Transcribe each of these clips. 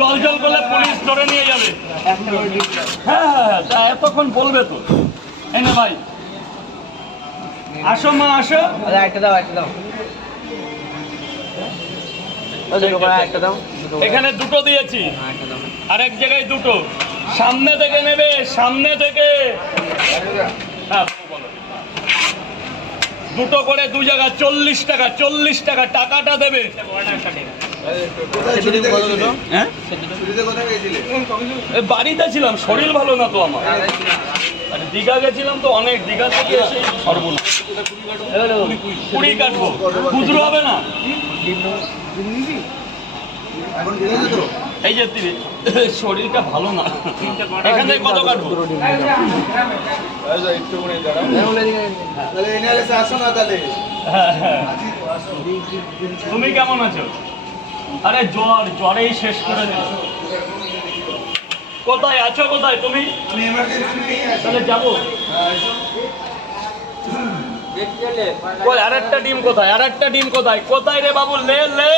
জল জল করলে পুলিশ ধরে নিয়ে যাবে। হ্যাঁ হ্যাঁ, তা এতক্ষণ বলবে তো। এই না ভাই, আসো মা আসো। একটা দাও, একটা দাও। একটা দাও। এখানে দুটো দিয়েছি, আর এক জায়গায় দুটো। সামনে থেকে নেবে, সামনে থেকে। হ্যাঁ বলো। দুটো করে দু জায়গা 40 টাকা, 40 টাকা। টাকাটা দেবে। হ্যাঁ বাড়িতে ছিলাম, শরীর ভালো না তো আমার। দীঘা গেছিলাম তো অনেক, দীঘা থেকে এসে সর্বনাশ। 20 কাটবো, খুচরো হবে না। এই যে শরীরটা ভালো না, এখান থেকে কত কাটবো? তুমি কেমন আছো? আরে জ্বরেই শেষ করে দিল। কোথায় আছো, কোথায় তুমি? তাহলে যাবো। আর একটা ডিম কোথায়? আর একটা ডিম কোথায়? কোথায় রে বাবু? লে লে।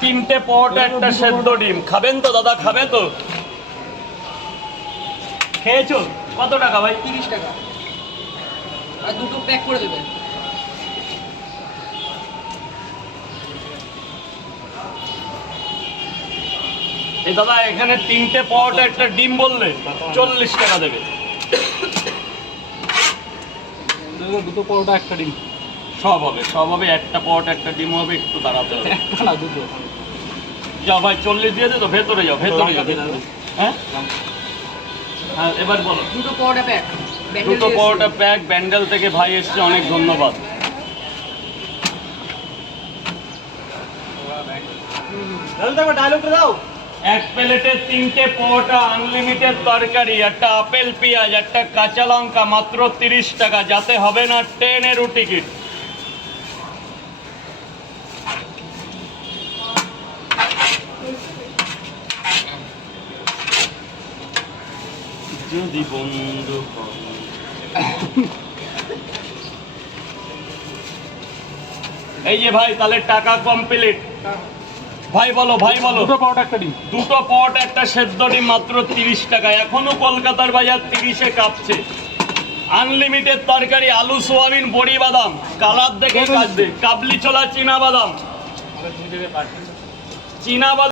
তিনটে পরোটা, একটা সেদ্ধ ডিম। খাবেন তো দাদা? খাবে তো? খেয়েছো? কত টাকা ভাই? 30 টাকা। আর দুটো প্যাক করে দেবেন। এই দাদা এখানে তিনটে পরোটা, একটা ডিম বললে 40 টাকা দেবে। দুটো পরোটা, একটা ডিম। সব হবে, সব হবে। একটা পরোটা, একটা ডিম হবে। একটু দাঁড়াতে হবে। একটা না, দুটো। যাও ভাই, 40 দিয়ে দে তো। ভেতরে যাও, ভেতরে যাও। হ্যাঁ হ্যাঁ, এবার বলো। দুটো পরোটা প্যাক। দুটো পরোটা প্যাক, ব্যান্ডেল থেকে ভাই এসছে, অনেক ধন্যবাদ। ডায়লগটা দাও। এক প্লেটে 3টে পরোটা, আনলিমিটেড তরকারি, একটা আপেল পেঁয়াজ, একটা কাঁচা লঙ্কা, মাত্র 30 টাকা। যাতে হবে না ট্রেনেরও টিকিট। যদি বন্ধু এই যে ভাই, তাহলে টাকা কমপ্লিট। ভাই বলো, ভাই বলো। দুটো পরোটা, একটা ডিম। দুটো পরোটা, একটা সেদ্ধ ডিম, মাত্র 30 টাকা। এখনো কলকাতার বাজার 30-এ কাঁপছে। আনলিমিটেড তরকারি, আলু, সোয়াবিন, বড়ি, বাদাম। কালার দেখে কাটবে। কাবলি ছোলা, চীনা বাদাম। চীনা বাদাম।